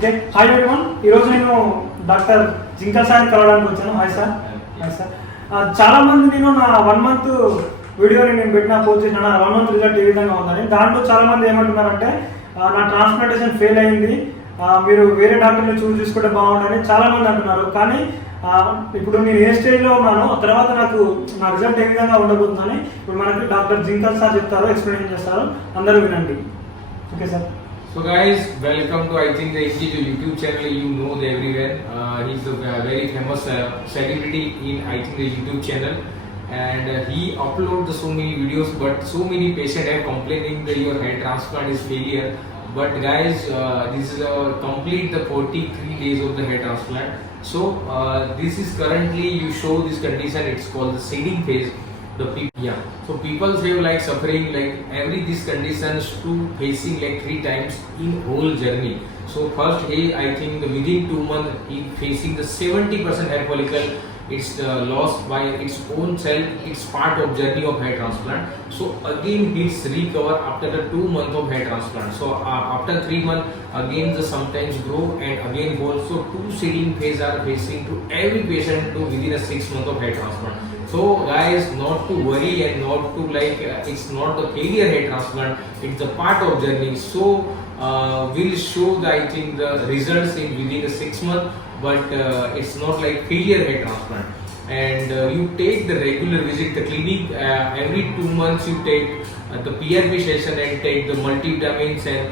Okay hi everyone. ఈరోజు నేను డాక్టర్ జింకల్ సార్ని కలవడానికి వచ్చాను. Hi sir. Hi sir. చాలా మంది నేను నా 1 month వీడియోని నేను పెట్టిన పోస్ట్ చేసిన 1 month రిజల్ట్ ఏ విధంగా ఉందని. దాంట్లో చాలా మంది ఏమంటున్నారంటే నా ట్రాన్స్ప్లాంటేషన్ ఫెయిల్ అయింది, మీరు వేరే డాక్టర్ని చూసుకుంటే బాగుండని చాలా మంది అంటున్నారు. కానీ ఇప్పుడు నేను ఏ స్టేజ్లో ఉన్నానో తర్వాత నాకు నా రిజల్ట్ ఏ విధంగా ఉండబోతుందని ఇప్పుడు మనకి డాక్టర్ జింకల్ సార్ చెప్తారు, ఎక్స్ప్లెయిన్ చేస్తారు. అందరూ వినండి. Okay sir. So guys, welcome to I think the YouTube channel. You know everyone. He's a very famous celebrity in I think the YouTube channel, and he uploads so many videos. But so many patients are complaining that your hair transplant is failure. But guys, this is complete the 43 days of the hair transplant. So this is currently you show this condition. It's called the seeding phase. So people say like suffering like every these conditions to facing like 3 times in whole journey. So first I think within 2 months he facing the 70% hair follicle. It's lost by its own self. It's part of journey of hair transplant. So again it's recover after the 2 months of hair transplant. So after 3 months again the sometimes grow and again also 2 seeding phase are facing to every patient to within a 6 months of hair transplant. So guys, not to worry and not to like it's not the failure hair transplant. It's a part of journey. So we'll show the I think the results in within a 6 months. But it's not like failure hair transplant. And you take the regular visit the clinic every 2 months. You take the PRP session and take the multivitamins and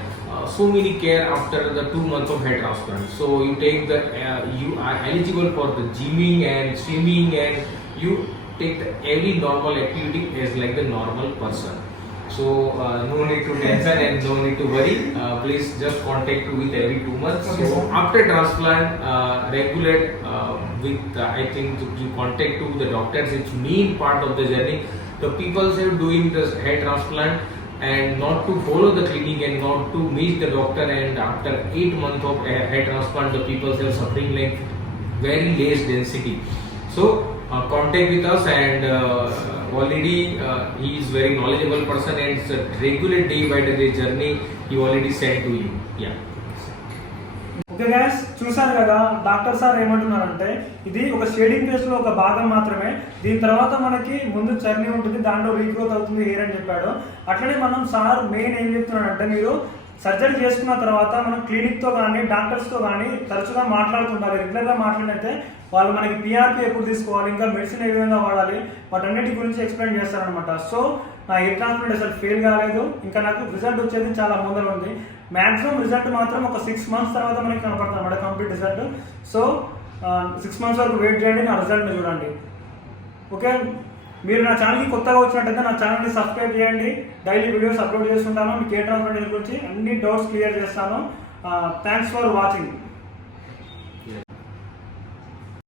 so many care after the 2 months of hair transplant. So you take the you are eligible for the gymming and swimming, and you take the every normal activity as like the normal person. So no need to tension and no need to worry. Please just contact with every 2 months. Okay, so after transplant, regular with I think you contact to the doctors. It's main part of the journey. The people say doing this hair transplant and not to follow the clinic and not to meet the doctor, and after 8 months of hair transplant, the people are suffering like very less density. So contact with us, and already he is very knowledgeable person, and it's a regular day by day journey he already sent to you. Yeah. Okay guys, చూసారు కదా doctor sir ఏమంటున్నారంటే ఇది ఒక shading face లో ఒక భాగం మాత్రమే, దీని తర్వాత మనకి ముందు చర్నీ ఉంటుంది, దాంట్లో రీగ్రోత్ అవుతుంది హెయిర్ అని చెప్పాడు. అట్లనే మనం సార్ మెయిన్ ఏం చెప్తున్నాడంటే మీరు సర్జరీ చేసుకున్న తర్వాత మనం క్లినిక్తో కానీ డాక్టర్స్తో కానీ తరచుగా మాట్లాడుతుంటారు. రెగ్యులర్గా మాట్లాడితే వాళ్ళు మనకి పిఆర్పి ఎప్పుడు తీసుకోవాలి, ఇంకా మెడిసిన్ ఏ విధంగా వాడాలి, వాటన్నిటి గురించి ఎక్స్ప్లెయిన్ చేస్తారనమాట. సో నా హెయిర్ ట్రాన్స్ప్లాంట్ అసలు ఫెయిల్ కాలేదు, ఇంకా నాకు రిజల్ట్ వచ్చేది చాలా ముందర ఉంది. మ్యాక్సిమం రిజల్ట్ మాత్రం ఒక 6 months తర్వాత మనకి కనపడుతుంది అన్నమాట కంప్లీట్ రిజల్ట్. సో 6 months వరకు వెయిట్ చేయండి, నా రిజల్ట్ని చూడండి. ఓకే, మీరు నా ఛానల్కి కొత్తగా వచ్చినట్టయితే నా ఛానల్ని సబ్స్క్రైబ్ చేయండి. డైలీ వీడియోస్ అప్లోడ్ చేస్తుంటాను. మీకు ఏ ట్రాన్స్ప్లాంటేషన్ గురించి అన్ని డౌట్స్ క్లియర్ చేస్తాను. Thanks for watching.